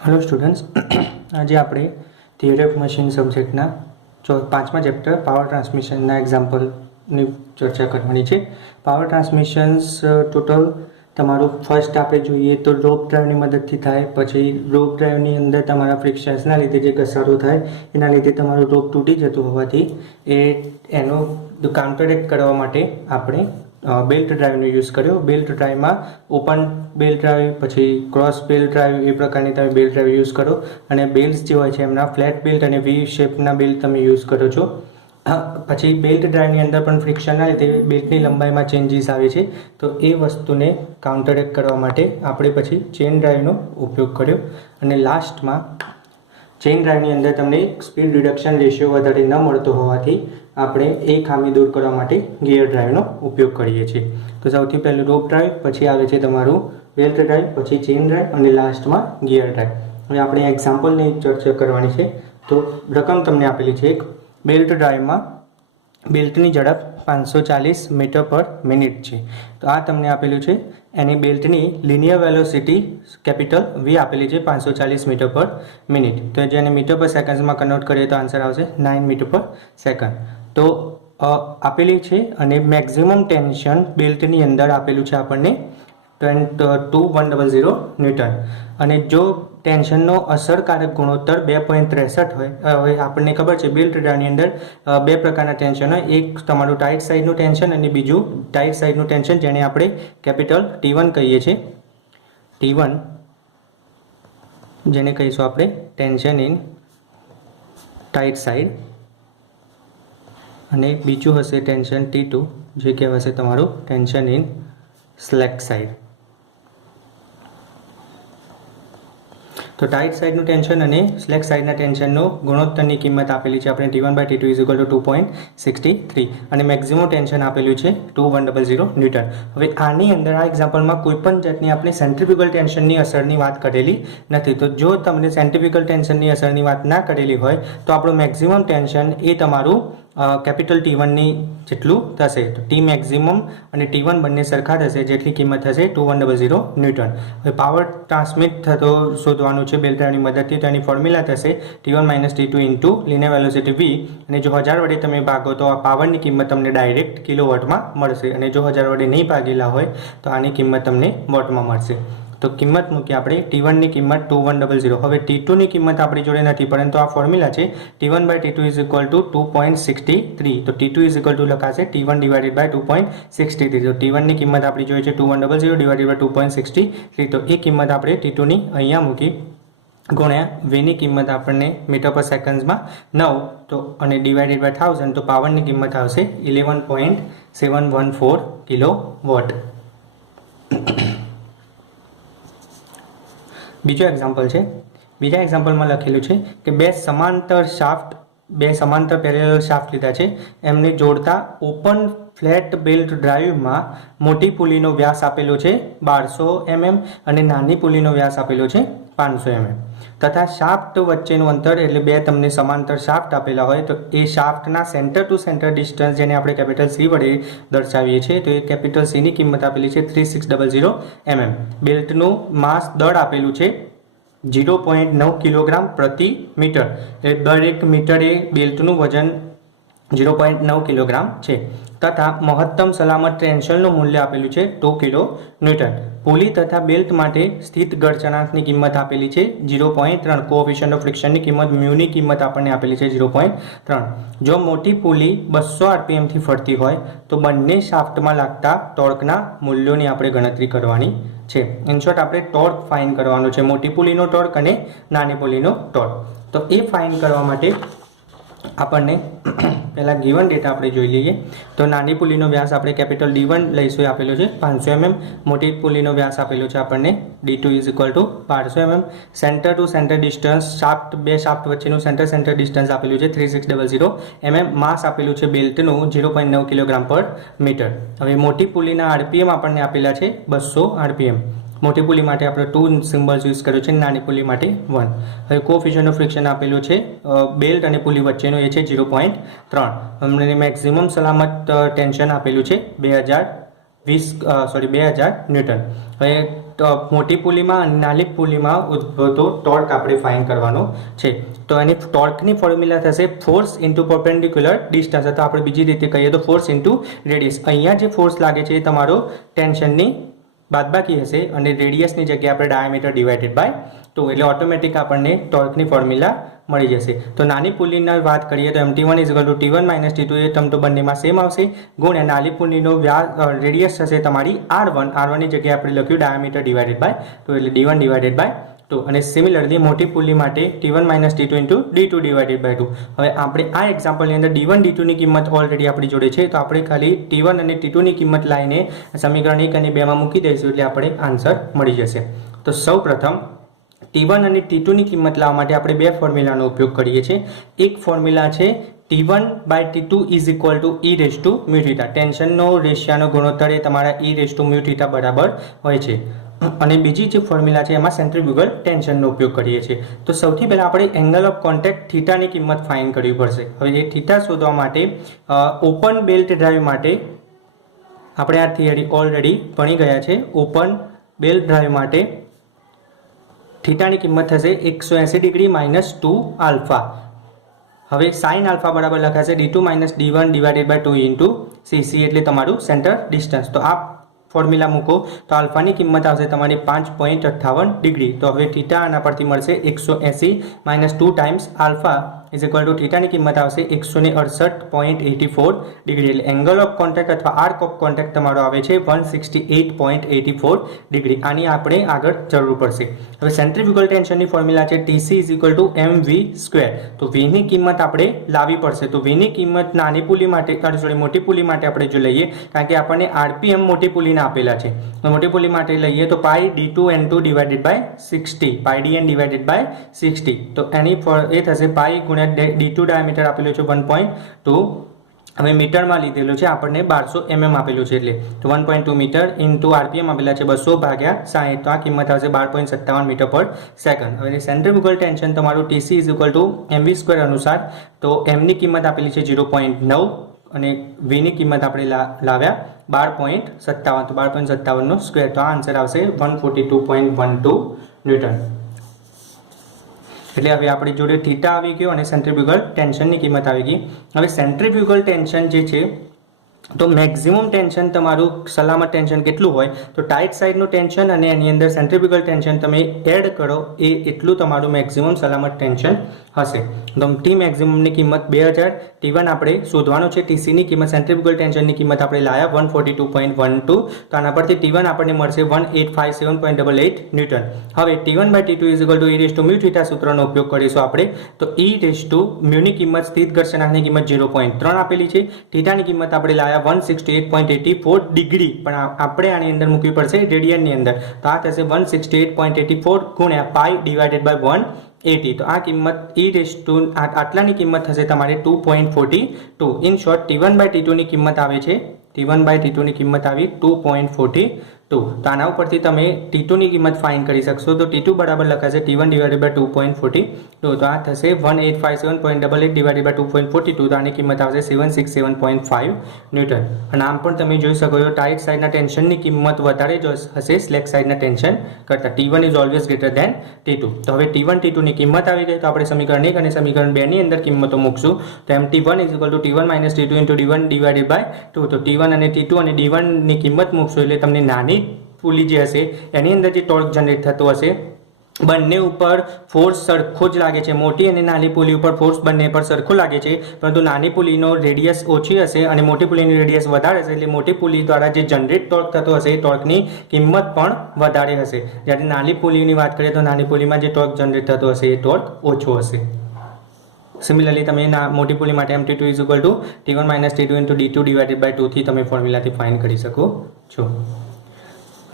Hello students, आज આપણે theory of machine સબ્જેક્ટના 5મા ચેપ્ટર પાવર ટ્રાન્સમિશનના એક્ઝામ્પલની ચર્ચા કરવાની છે। પાવર ટ્રાન્સમિશન્સ ટોટલ તમારું ફર્સ્ટ આપણે જોઈએ તો રોપ ડ્રાઈવની મદદથી થાય, પછી રોપ ડ્રાઈવની અંદર તમારા ફ્રિક્શન્સના લીધે જે ઘસારો થાય એના લીધે તમારું રોપ તૂટી જતું હોવાથી એનો કાઉન્ટરેક્ટ કરવા માટે આપણે બેલ્ટ ડ્રાઈવનો યુઝ કર્યો। બેલ્ટ ड्राइवમાં ઓપન બેલ્ટ ડ્રાઈવ, પછી ક્રોસ બેલ્ટ ડ્રાઈવ એ પ્રકારની તમે બેલ્ટ ડ્રાઈવ યુઝ કરો અને બેલ્ટ્સ જે હોય છે એમના ફ્લેટ બેલ્ટ અને વી શેપના બેલ્ટ તમે યુઝ કરો છો। પછી બેલ્ટ ડ્રાઈવની અંદર પણ ફ્રિક્શનના લીધે બેલ્ટની લંબાઈમાં ચેન્જીસ આવે છે, તો એ વસ્તુને કાઉન્ટરેક્ટ કરવા માટે આપણે પછી ચેન ડ્રાઈવનો ઉપયોગ કર્યો। અને લાસ્ટમાં ચેન ડ્રાઈવની અંદર તમને સ્પીડ રિડક્શન રેશિયો વધારે ન મળતો હોવાથી આપણે એ ખામી દૂર કરવા માટે ગિયર ડ્રાઈવનો ઉપયોગ કરીએ છીએ। તો સૌથી પહેલું રોપ ડ્રાઈવ, પછી આવે છે તમારું બેલ્ટ ડ્રાઈવ, પછી ચેન ડ્રાઈવ અને લાસ્ટમાં ગિયર ડ્રાઈવ। હવે આપણે એક્ઝામ્પલની ચર્ચા કરવાની છે। તો રકમ તમને આપેલી છે એક બેલ્ટ ડ્રાઈવમાં બેલ્ટની ઝડપ 540 મીટર પર મિનિટ છે। તો આ તમને આપેલું છે, એની બેલ્ટની લિનિયર વેલોસિટી કેપિટલ વી આપેલી છે 540 મીટર પર મિનિટ। તો જેને મીટર પર સેકન્ડ્સમાં કન્વર્ટ કરીએ તો આન્સર આવશે 9 મીટર પર સેકન્ડ। તો આપેલી છે અને મેક્સિમમ ટેન્શન બેલ્ટની અંદર આપેલું છે આપણને 2100 ન્યૂટન, અને જો ટેન્શનનો અસરકારક ગુણોત્તર 2.63 હોય, હવે આપણને ખબર છે બેલ્ટ ડ્રાઈવની અંદર બે પ્રકારના ટેન્શન હોય, એક તમારું ટાઈટ સાઈડનું ટેન્શન અને બીજું ટાઈટ સાઈડનું ટેન્શન, જેને આપણે કેપિટલ T1 કહીએ છીએ। T1 જેને કહીશું આપણે ટેન્શન ઇન ટાઈટ સાઈડ, અને બીજું હશે ટેન્શન T2 જે કહેવાશે તમારું ટેન્શન ઇન સ્લેક સાઈડ। તો ટાઈટ સાઈડનું ટેન્શન અને સ્લેક સાઈડના ટેન્શનનો ગુણોત્તરની કિંમત આપેલી છે આપણે T1/T2 = 2.63 અને મેક્સિમમ ટેન્શન આપેલું છે 2100 ન્યૂટન। હવે આની અંદર આ એક્ઝામ્પલમાં કોઈપણ જાતની આપણે સેન્ટ્રીફ્યુગલ ટેન્શનની અસરની વાત કરેલી નથી। તો જો તમને સેન્ટ્રીફ્યુગલ ટેન્શનની અસરની વાત ના કરેલી હોય તો આપણું મેક્સિમમ ટેન્શન એ તમારું કેપિટલ T1ની જેટલું થશે। તો T મેક્સિમમ અને T1 બંને સરખા થશે, જેટલી કિંમત થશે 2100 ન્યૂટન। હવે પાવર ટ્રાન્સમિટ થતો શોધવાનું છે બેલ્ટ ડ્રાઈવની મદદથી, તો એની ફોર્મ્યુલા થશે T1 - T2 into linear velocity V, અને જો 1000 વડે તમે ભાગો તો આ પાવરની કિંમત તમને ડાયરેક્ટ કિલોવોટમાં મળશે, અને જો 1000 વડે નહીં ભાગેલા હોય તો આની કિંમત તમને વોટમાં મળશે। તો કિંમત મૂકી આપણે T1ની કિંમત 2100। હવે T2ની કિંમત આપણી જોડે નથી, પરંતુ આ ફોર્મ્યુલા છે T1/T2 = 2.63। તો T2 લખાશે T1 / 2.63। તો T1ની કિંમત આપણી જોઈએ છે 2100 / 2.63। તો એ કિંમત આપણે T2ની અહીંયા મૂકી ગુણ્યા Vની કિંમત આપણને મીટર પર સેકન્ડ્સમાં 9, તો અને ડિવાઇડેડ બાય 1000, તો પાવરની કિંમત આવશે 11.714 કિલોવોટ। બીજો એક્ઝામ્પલ છે, બીજા એક્ઝામ્પલમાં લખેલું છે કે બે સમાંતર પેરેલલ શાફ્ટ લીધા છે, એમને જોડતા ઓપન ફ્લેટ બેલ્ટ ડ્રાઈવમાં મોટી પુલીનો વ્યાસ આપેલો છે 1200 mm અને નાની પુલીનો વ્યાસ આપેલો છે 500 mm, તથા શાફ્ટ વચ્ચેનું અંતર, એટલે બે તમને સમાંતર શાફ્ટ આપેલા હોય તો એ શાફ્ટના સેન્ટર ટુ સેન્ટર ડિસ્ટન્સ, જેને આપણે કેપિટલ C વડે દર્શાવીએ છીએ, તો એ કેપિટલ Cની કિંમત આપેલી છે 3600 mm। બેલ્ટનું માસ દળ આપેલું છે 0.9 કિલોગ્રામ પ્રતિ મીટર, એટલે દરેક મીટરે બેલ્ટનું વજન 0.9 કિલોગ્રામ છે, તથા મહત્તમ સલામત ટેન્શનનું મૂલ્ય આપેલું છે 2 કિલો ન્યૂટન। પુલી તથા બેલ્ટ માટે સ્થિત ગળચળાંકની કિંમત આપેલી છે 0.3। કોએફિશિયન્ટ ઓફ ફ્રિક્શનની કિંમત મ્યુની કિંમત આપણને આપેલી છે 0.3। જો મોટી પુલી 200 RPM થી ફરતી હોય તો બંને શાફ્ટમાં લાગતા ટોર્કના મૂલ્યોની આપણે ગણતરી કરવાની છે। ઇન શોર્ટ આપણે ટોર્ક ફાઇન કરવાનો છે, મોટી પુલીનો ટોર્ક અને નાની પુલીનો ટોર્ક। તો એ ફાઇન કરવા માટે આપણને પહેલાં ગિવન ડેટા આપણે જોઈ લઈએ। તો નાની પુલીનો વ્યાસ આપણે કેપિટલ D1 લઈશું, આપેલો છે 500 mm। મોટી પુલીનો વ્યાસ આપેલો છે આપણને D2 = 1200 mm। Centre to centre distance, બે શાફ્ટ વચ્ચેનું સેન્ટર ડિસ્ટન્સ આપેલું છે 3600 mm। માસ આપેલું છે બેલ્ટનું 0.9 કિલોગ્રામ પર મીટર। હવે મોટી પુલીના RPM આપણને આપેલા છે 200 RPM। મોટી પુલી માટે આપણે 2 સિમ્બલ્સ યુઝ કર્યો છે, નાની પુલી માટે 1। હવે કોએફિશિયન્ટ ઓફ ફ્રિક્શન આપેલું છે બેલ્ટ અને પુલી વચ્ચેનો, એ છે 0.3। અમને મેક્સિમમ સલામત ટેન્શન આપેલું છે 2000 2000 ન્યૂટન. હવે મોટી પુલીમાં અને નાની પુલીમાં ઉદ્ભવતો ટોર્ક આપણે ફાઇન્ડ કરવાનો છે. તો એની ટોર્કની ફોર્મ્યુલા થશે ફોર્સ ઇન્ટુ પરપેન્ડિક્યુલર ડિસ્ટન્સ, અથવા આપણે બીજી રીતે કહીએ તો ફોર્સ ઇન્ટુ રેડિયસ. અહીંયા જે ફોર્સ લાગે છે એ તમારો ટેન્શનની બાદબાકી હશે અને રેડિયસની જગ્યાએ આપણે ડાયામીટર ડિવાઇડેડ બાય 2, એટલે ઓટોમેટિક આપણને ટોર્કની ફોર્મ્યુલા મળી જશે. તો નાની પુલીની વાત કરીએ તો MT1 T1 - T2 એ ટર્મ તો બંનેમાં સેમ આવશે, ગુણ્યા નાની પુલીનો રેડિયસ થશે તમારી R1 ની જગ્યાએ આપણે લખ્યું ડાયામીટર ડિવાઇડેડ બાય 2, એટલે D1 ડિવાઇડેડ બાય 2. અને સિમિલરલી મોટી પુલી માટે T1 - T2 into D2 divided by 2. હવે આપણે આ એક્ઝામ્પલની અંદર D1 D2 ની કિંમત ઓલરેડી આપણી જોડે છે, તો આપણે ખાલી T1 અને T2 ની કિંમત લાવીને સમીકરણ 1 અને 2 માં મૂકી દઈશું એટલે આપણે આન્સર મળી જશે. તો સૌ પ્રથમ T1 અને T2 ની કિંમત લાવવા માટે આપણે બે ફોર્મ્યુલાનો ઉપયોગ કરીએ છીએ. એક ફોર્મ્યુલા છે T1/T2 = e⁻μθ. ટેન્શનનો રેશિયાનો ગુણોત્તર એ તમારા e⁻μθ બરાબર હોય છે. અને બીજી જે ફોર્મ્યુલા છે એમાં સેન્ટ્રીફ્યુગલ ટેન્શનનો ઉપયોગ કરીએ છીએ. તો સૌથી પહેલાં આપણે એંગલ ઓફ કોન્ટેક્ટ થીટાની કિંમત ફાઇન્ડ કરવી પડશે. હવે એ થીટા શોધવા માટે ઓપન બેલ્ટ ડ્રાઈવ માટે આપણે આ થિયરી ઓલરેડી ભણી ગયા છે. ઓપન બેલ્ટ ડ્રાઈવ માટે થીટાની કિંમત થશે 180 ડિગ્રી -2 આલ્ફા. હવે સાઇન આલ્ફા બરાબર લખાશે D2 - D1 divided by 2 into CC, એટલે તમારું સેન્ટર ડિસ્ટન્સ. તો આ ફોર્મ્યુલા મૂકો તો આલ્ફાની કિંમત આવશે તમારી 5.58 ડિગ્રી. તો હવે થીટા આના પરથી મળશે 180 - 2 ટાઈમ્સ આલ્ફા થીટાની કિંમત આવશે 168.84 ડિગ્રી. એટલે એંગલ ઓફ કોન્ટેક્ટ અથવા આર્ક ઓફ કોન્ટેક્ટ તમારો આવે છે 168.84 ડિગ્રી. આની આપણે આગળ જરૂર પડશે. હવે સેન્ટ્રીફ્યુગલ ટેન્શનની ફોર્મ્યુલા છે TC = mv². તો Vની કિંમત આપણે લાવવી પડશે. તો Vની કિંમત નાની પુલી માટે મોટી પુલી માટે આપણે જો લઈએ, કારણ કે આપણને RPM મોટી પુલીના આપેલા છે, તો મોટી પુલી માટે લઈએ તો πd2n2 divided by 60, πdn divided by 60. તો એની એ થશે પાઈ ગુણ્યા D2 ડાયામીટર આપેલું છે 1.2, હવે મીટરમાં લીધેલું છે આપણને 1200 mm આપેલું છે, એટલે તો 1.2 મીટર ઇન્ટુ RPM આપેલા છે 200/60. તો આ કિંમત આવશે 12.57 મીટર પર સેકન્ડ. હવે સેન્ટ્રીફ્યુગલ ટેન્શન તમારું TC = mv² અનુસાર તો mની કિંમત આપેલી છે 0.9 અને Vની કિંમત આપણે લાવ્યા 12.57, તો 12.57નો સ્ક્વેર. તો આ આન્સર આવશે 142.12 ન્યૂટન. એટલે હવે આપણી જોડે થીટા આવી ગયો અને સેન્ટ્રીફ્યુગલ ટેન્શનની કિંમત આવી ગઈ. હવે સેન્ટ્રીફ્યુગલ ટેન્શન જે છે તો મેક્સિમમ ટેન્શન તમારું સલામત ટેન્શન કેટલું હોય, તો ટાઈટ સાઈડનું ટેન્શન અને એની અંદર સેન્ટ્રીફ્યુગલ ટેન્શન તમે એડ કરો એ એટલું તમારું મેક્સિમમ સલામત ટેન્શન હશે. તો T મેક્સિમમની કિંમત 2000, T1 આપણે શોધવાનો છે, TCની કિંમત સેન્ટ્રીફ્યુગલ ટેન્શનની કિંમત આપણે લાયા 142.12, તો આના પરથી T1 આપણને મળશે 1857.88 ન્યૂટન. હવે T1/T2 = e⁻μθ સૂત્રનો ઉપયોગ કરીશું આપણે. તો e⁻μની કિંમત સ્થિત ઘર્ષણાંકની કિંમત 0.3 આપેલી છે, થીટાની કિંમત આપણે લાયા 168.84 ડિગ્રી, પણ આપણે આની અંદર મૂકવી પડશે રેડિયનની અંદર. તો આ થશે 168.84 ગુણ્યા પાઈ ડિવાઇડેડ બાય 180. તો આ કિંમત આટલાની કિંમત થશે તમારે 2.42. ઇન શોર્ટ T1/T2 ની કિંમત આવે છે, T1/T2 ની કિંમત આવી 2.42. તો આના ઉપરથી તમે T2 ની કિંમત ફાઇન્ડ કરી શકશો. તો T2 બરાબર લખાશે T1 ડિવાઇડેડ બાય 2.42. તો આ થશે 1857.88 ડિવાઇડેડ બાય 2.42. તો આની કિંમત આવશે 767.5 ન્યૂટન. અને આમ પણ તમે જોઈ શકો છો ટાઈટ સાઈડના ટેન્શનની કિંમત વધારે જ હશે સ્લેક સાઈડના ટેન્શન કરતાં. T1 is always greater than T2. તો હવે T1 T2 ની કિંમત આવી ગઈ, તો આપણે સમીકરણ 1 અને સમીકરણ 2 ની અંદર કિંમતો મૂકશું. તો MT1 = T1 - T2 × D1 divided by 2. તો T1 અને T2 અને D1 ની કિંમત મૂકશો એટલે તમને નાની પુલી જે હશે એની અંદર જે ટોર્ક જનરેટ થતો હશે બંને ઉપર ફોર્સ સરખો જ લાગે છે. મોટી અને નાની પુલી ઉપર ફોર્સ બંને પર સરખો લાગે છે, પરંતુ નાની પુલીનો રેડિયસ ઓછી હશે અને મોટી પુલીની રેડિયસ વધારે હશે, એટલે મોટી પુલી દ્વારા જે જનરેટ ટોર્ક થતો હશે એ ટોર્કની કિંમત પણ વધારે હશે. જ્યારે નાની પુલીની વાત કરીએ તો નાની પુલીમાં જે ટોર્ક જનરેટ થતો હશે એ ટોર્ક ઓછો હશે. સિમિલરલી તમે મોટી પુલી માટે MT2 = T1 - T2 × D2 divided by 2 થી તમે ફોર્મ્યુલાથી ફાઇન્ડ કરી શકો છો.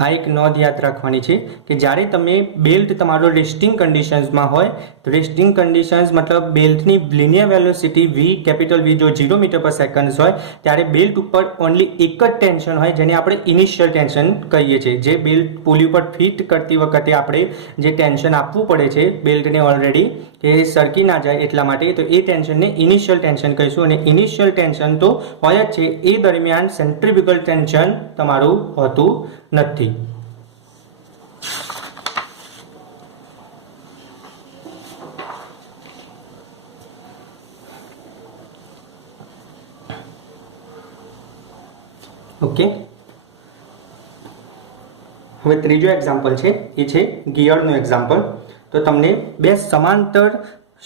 આ એક નોંધ યાદ રાખવાની છે કે જ્યારે તમે બેલ્ટ તમારો રેસ્ટિંગ કન્ડિશન્સમાં હોય તો રેસ્ટિંગ કન્ડિશન્સ મતલબ બેલ્ટની લિનિયર વેલોસિટી વી કેપિટલ વી જો 0 મીટર પર સેકન્ડ હોય ત્યારે બેલ્ટ ઉપર ઓનલી એક જ ટેન્શન હોય જેને આપણે ઇનિશિયલ ટેન્શન કહીએ છીએ, જે બેલ્ટ પુલી ઉપર ફિટ કરતી વખતે આપણે જે ટેન્શન આપવું પડે છે બેલ્ટને ઓલરેડી કે સરકી ના જાય એટલા માટે, તો એ ટેન્શનને ઇનિશિયલ ટેન્શન કહીશું. અને ઇનિશિયલ ટેન્શન તો હોય જ છે, એ દરમિયાન સેન્ટ્રીફ્યુગલ ટેન્શન તમારું હોતું નથી. ઓકે, હવે ત્રીજો એક્ઝામ્પલ છે એ છે ગિયરનો એક્ઝામ્પલ. તો તમને બે સમાંતર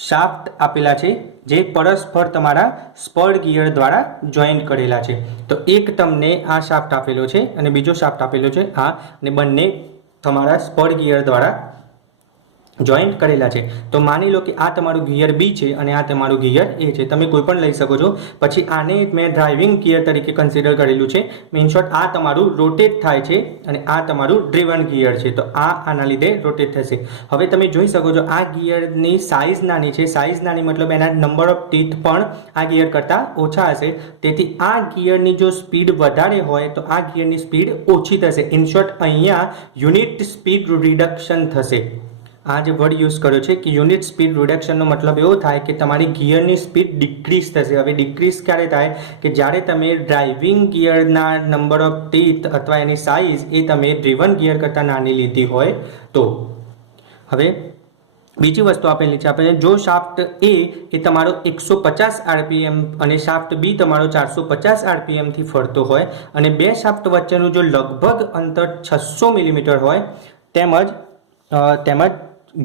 શાફ્ટ આપેલા છે જે પરસ્પર તમારા સ્પર ગિયર દ્વારા જોઈન્ટ કરેલા છે. તો એક તમને આ શાફ્ટ આપેલો છે અને બીજો શાફ્ટ આપેલો છે આ, અને બંને તમારા સ્પર ગિયર દ્વારા જોઈન્ટ કરેલા છે. તો માની લો કે આ તમારું ગિયર બી છે અને આ તમારું ગિયર એ છે, તમે કોઈ પણ લઈ શકો છો. પછી આને મેં ડ્રાઇવિંગ ગિયર તરીકે કન્સિડર કરેલું છે. ઇન શોર્ટ આ તમારું રોટેટ થાય છે અને આ તમારું ડ્રીવન ગિયર છે, તો આ આના લીધે રોટેટ થશે. હવે તમે જોઈ શકો છો આ ગિયરની સાઇઝ નાની છે, સાઇઝ નાની મતલબ એના નંબર ઓફ ટીથ પણ આ ગિયર કરતાં ઓછા હશે. તેથી આ ગિયરની જો સ્પીડ વધારે હોય તો આ ગિયરની સ્પીડ ઓછી થશે. ઇન શોર્ટ અહીંયા યુનિટ સ્પીડ રિડક્શન થશે. આ જે વર્ડ યુઝ કર્યો છે કે યુનિટ સ્પીડ રિડક્શનનો મતલબ એવો થાય કે તમારી ગિયરની સ્પીડ ડિક્રીઝ થશે. હવે ડિક્રીઝ ક્યારે થાય કે જ્યારે તમે ડ્રાઇવિંગ ગિયરના નંબર ઓફ ટીથ અથવા એની સાઇઝ એ તમે ડ્રીવન ગિયર કરતાં નાની લીધી હોય તો. હવે બીજી વસ્તુ આપેલી છે આપણે, જો શાફ્ટ એ તમારો 150 આરપીએમ અને શાફ્ટ બી તમારો 450 આરપીએમથી ફરતો હોય અને બે શાફ્ટ વચ્ચેનું જો લગભગ અંતર 600 મિલીમીટર હોય તેમજ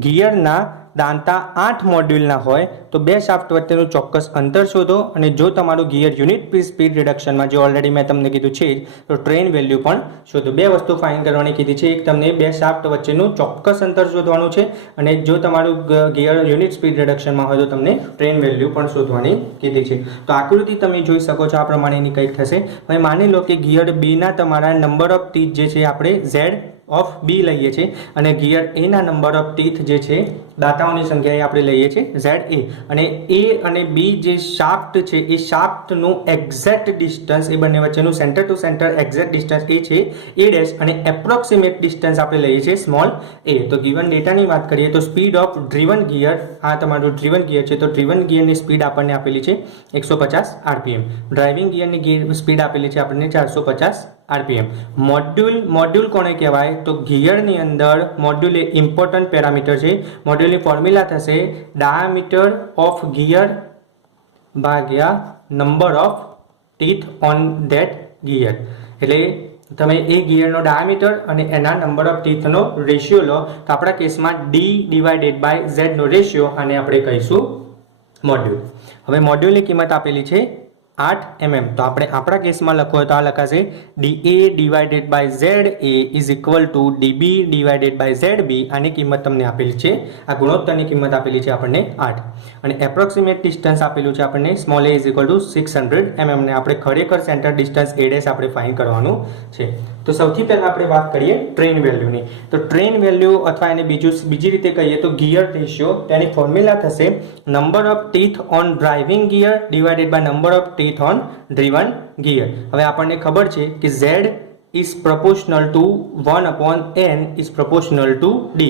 ગિયરના દાંતા 8 મોડ્યુલના હોય તો બે શાફ્ટ વચ્ચેનું ચોક્કસ અંતર શોધો. અને જો તમારું ગિયર યુનિટ સ્પીડ રિડક્શનમાં જે ઓલરેડી મેં તમને કીધું છે તો ટ્રેન વેલ્યુ પણ શોધો. બે વસ્તુ ફાઇન કરવાની કીધી છે, એક તમને બે શાફ્ટ વચ્ચેનું ચોક્કસ અંતર શોધવાનું છે અને જો તમારું ગિયર યુનિટ સ્પીડ રિડક્શનમાં હોય તો તમને ટ્રેન વેલ્યુ પણ શોધવાની કીધી છે. તો આકૃતિ તમે જોઈ શકો છો આ પ્રમાણેની કંઈક થશે. હવે માની લો કે ગિયર બીના તમારા નંબર ઓફ ટીથ જે છે આપણે ઝેડ ઓફ બી લઈએ છીએ અને ગિયર એના નંબર ઓફ ટીથ જે છે દાંતાઓની સંખ્યા આપણે લઈએ છીએ ઝેડ એ, અને એ અને બી જે શાફ્ટ છે એ શાફ્ટનું એક્ઝેક્ટ ડિસ્ટન્સ એ બંને વચ્ચેનું centre to centre exact distance એ છે એ ડેશ અને એપ્રોક્સિમેટ ડિસ્ટન્સ આપણે લઈએ છીએ સ્મોલ એ. તો ગિવન ડેટાની વાત કરીએ તો સ્પીડ ઓફ ડ્રીવન ગિયર, આ તમારું ડ્રીવન ગિયર છે તો ડ્રીવન ગિયરની સ્પીડ આપણને આપેલી છે 150 આરપીએમ. ડ્રાઇવિંગ ગિયરની સ્પીડ આપેલી છે આપણને 450 આરપીએમ. મોડ્યુલ કોને કહેવાય તો ગિયરની અંદર મોડ્યુલ એ ઇમ્પોર્ટન્ટ પેરામીટર છે. મોડ્યુલની ફોર્મ્યુલા થશે ડાયામીટર ઓફ ગિયર ભાગ્યા number of teeth on that gear. એટલે તમે એ ગિયરનો ડાયામીટર અને એના નંબર ઓફ ટીથનો રેશિયો લો તો આપણા કેસમાં D/Z નો રેશિયો આને આપણે કહીશું મોડ્યુલ. હવે મોડ્યુલની કિંમત આપેલી છે 8 mm. તો આપણે આપણા કેસમાં લખવું હોય તો આ લખાશે DA/ZA is equal two DB/ZB. આની કિંમત તમને આપેલી છે, આ ગુણોત્તરની કિંમત આપેલી છે આપણને 8 અને એપ્રોક્સિમેટ ડિસ્ટન્સ આપેલું છે આપણને small a is equal two 600 mm ને આપણે ખરેખર સેન્ટર ડિસ્ટન્સ a ડેશ આપણે ફાઇન કરવાનું છે. તો સૌથી પહેલાં આપણે વાત કરીએ ટ્રેન વેલ્યુની. તો ટ્રેન વેલ્યુ અથવા એને બીજી રીતે કહીએ તો ગિયર રેશિયો, તેની ફોર્મ્યુલા થશે number of teeth on driving gear divided by number of teeth on driven gear. હવે આપણને ખબર છે કે Z is proportional to 1/n is proportional to D.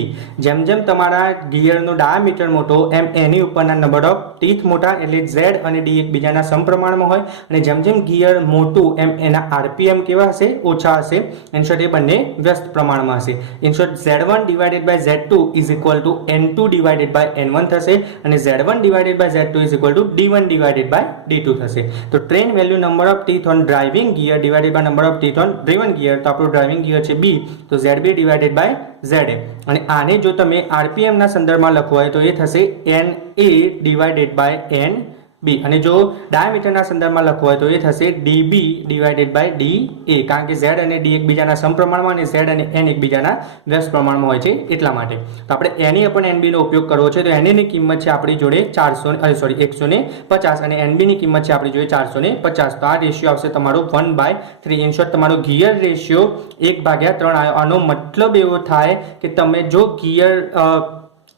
જેમ જેમ તમારા ગિયરનો ડાયામીટર મોટો એમ એની ઉપરના નંબર ઓફ ટીથ મોટા, એટલે Z અને D એકબીજાના સમપ્રમાણમાં હોય અને જેમ જેમ ગિયર મોટું એમ એના આરપીએમ કેવા હશે ઓછા હશે. ઇનશોર્ટ એ બંને વ્યસ્ત પ્રમાણમાં હશે. In short Z1/Z2 is equal to N2/N1 થશે અને Z1/Z2 is equal to D1/D2 થશે. તો train value number of teeth on driving gear divided by number of teeth on driven gear, તો આપણું ડ્રાઇવિંગ ગિયર છે B, તો ZB/ZA. અને આને જો તમે આરપીએમ ના સંદર્ભમાં લખવું હોય તો એ થશે NA/NB. બી, અને જો ડાયામીટરના સંદર્ભમાં લખવું હોય તો એ થશે ડીબી ડિવાઇડેડ બાય ડી એ, કારણ કે ઝેડ અને ડી એકબીજાના સમપ્રમાણમાં અને ઝેડ અને એન એકબીજાના વ્યસ્ત પ્રમાણમાં હોય છે એટલા માટે. તો આપણે એની અપન એનબીનો ઉપયોગ કરવો છે. તો એનની કિંમત છે આપણી જોડે 150 અને એનબીની કિંમત છે આપણી જોડે 450. તો આ રેશિયો આવશે તમારો 1/3. ઇન શોર્ટ તમારો ગિયર રેશિયો 1/3 આવ્યો. આનો મતલબ એવો થાય કે તમે જો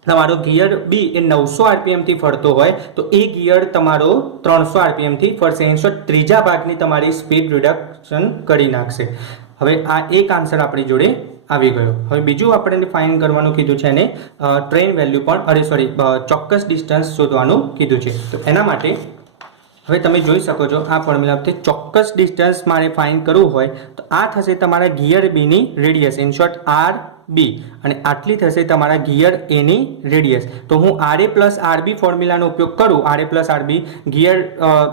તમારો ગિયર બી એ 900 RPM થી ફરતો હોય તો એ ગિયર તમારો 300 RPM થી ફરશે. ઇન શોર્ટ ત્રીજા ભાગની તમારી સ્પીડ રિડક્શન કરી નાખશે. હવે આ એક આન્સર આપણી જોડે આવી ગયો. હવે બીજું આપણે ફાઇન કરવાનું કીધું છે અને ટ્રેન વેલ્યુ પણ ચોક્કસ ડિસ્ટન્સ શોધવાનું કીધું છે. તો એના માટે હવે તમે જોઈ શકો છો આ ફોર્મ્યુલાથી ચોક્કસ ડિસ્ટન્સ મારે ફાઇન કરવું હોય તો આ થશે તમારા ગિયર બીની radius, in short R B, અને આટલી થશે તમારા ગિયર એની રેડિયસ. તો હું RA પ્લસ RB ફોર્મ્યુલાનો ઉપયોગ કરું, RA પ્લસ RB ગિયર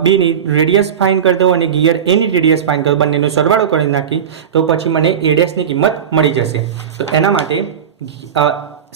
બીની રેડિયસ ફાઇન કરી દઉં અને ગિયર એની રેડિયસ ફાઇન કરું, બંનેનો સરવાળો કરી નાખી તો પછી મને A' ની કિંમત મળી જશે. તો એના માટે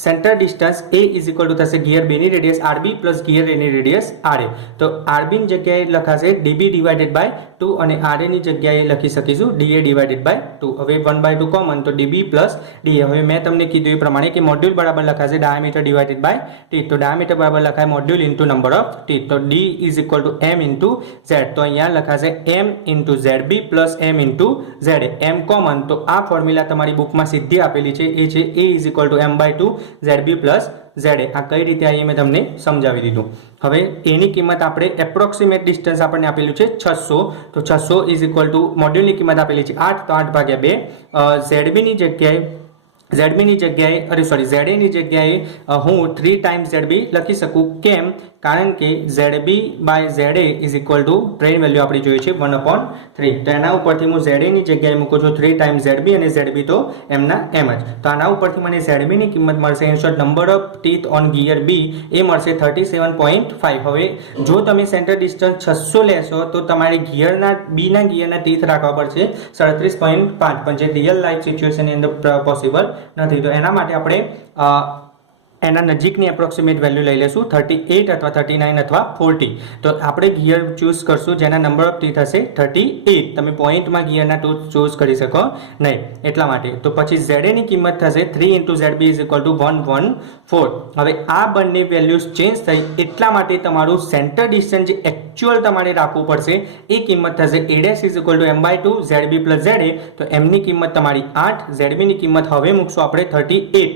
centre distance A is equal two થશે ગિયર B ની radius RB plus gear A ની રેડિયસ RA. તો RB ની જગ્યાએ લખાશે DB ડિવાઇડેડ બાય 2 અને RA ની જગ્યાએ લખી શકીશું DA ડિવાઇડેડ બાય 2. હવે 1/2 કોમન તો DB પ્લસ DA. હવે મેં તમને કીધું એ પ્રમાણે કે મોડ્યુલ બરાબર લખાશે ડાયામીટર ડિવાઇડેડ બાય ટી. તો ડાયામીટર બરાબર લખાય module into number of T. તો D is equal two M into Z. તો અહીંયા લખાશે M into ZB plus M into ZA. M common તો આ ફોર્મ્યુલા તમારી બુકમાં સીધી આપેલી છે એ છે A is equal two M/2 ZB plus ZA. આ કઈ રીતે આવી મેં તમને સમજાવી દીધું. હવે એની કિંમત આપણે એપ્રોક્સિમેટ ડિસ્ટન્સ આપણને આપેલું છે 600. તો 600 ઇઝ ઇક્વલ ટુ મોડ્યુલની કિંમત આપેલી છે 8, તો 8/2. ZB ની જગ્યાએ ZA ની જગ્યાએ હું 3 ટાઈમ્સ ZB લખી શકું. કેમ? કારણ કે ZB by ZA is equal to train value આપણી જોઈએ છે 1/3. તો એના ઉપરથી હું ZA ની જગ્યાએ મૂકું છું 3 ટાઈમ્સ ZB અને ZB તો એમના એમ જ. તો આના ઉપરથી મને ZB ની કિંમત મળશે, in short number of teeth on gear B એ મળશે 37.5. હવે જો તમે સેન્ટર ડિસ્ટન્સ 600 લેશો તો તમારે બીના ગિયરના ટીથ રાખવા પડશે 37.5, પણ જે રિયલ લાઈફ સિચ્યુએશનની અંદર પોસિબલ નથી. તો એના માટે આપણે એના નજીકની એપ્રોક્સિમેટ વેલ્યુ લઈ લેશું 38 અથવા 39 અથવા 40. તો આપણે ગિયર ચૂઝ કરશું જેના નંબર ઓફ ટીથ હશે 38. તમે પોઈન્ટમાં ગિયરના ટૂથ ચૂઝ કરી શકો નહીં એટલા માટે. તો પછી ZA ની કિંમત થશે 3 into ZB is equal two 114. હવે આ બંને વેલ્યુઝ ચેન્જ થઈ એટલા માટે તમારું સેન્ટર ડિસ્ટન્સ જે એકચ્યુઅલ તમારે રાખવું પડશે એ કિંમત થશે A' is equal two M/2 ZB plus ZA. તો M ની કિંમત તમારી 8, ZB ની કિંમત હવે મૂકશું આપણે 38.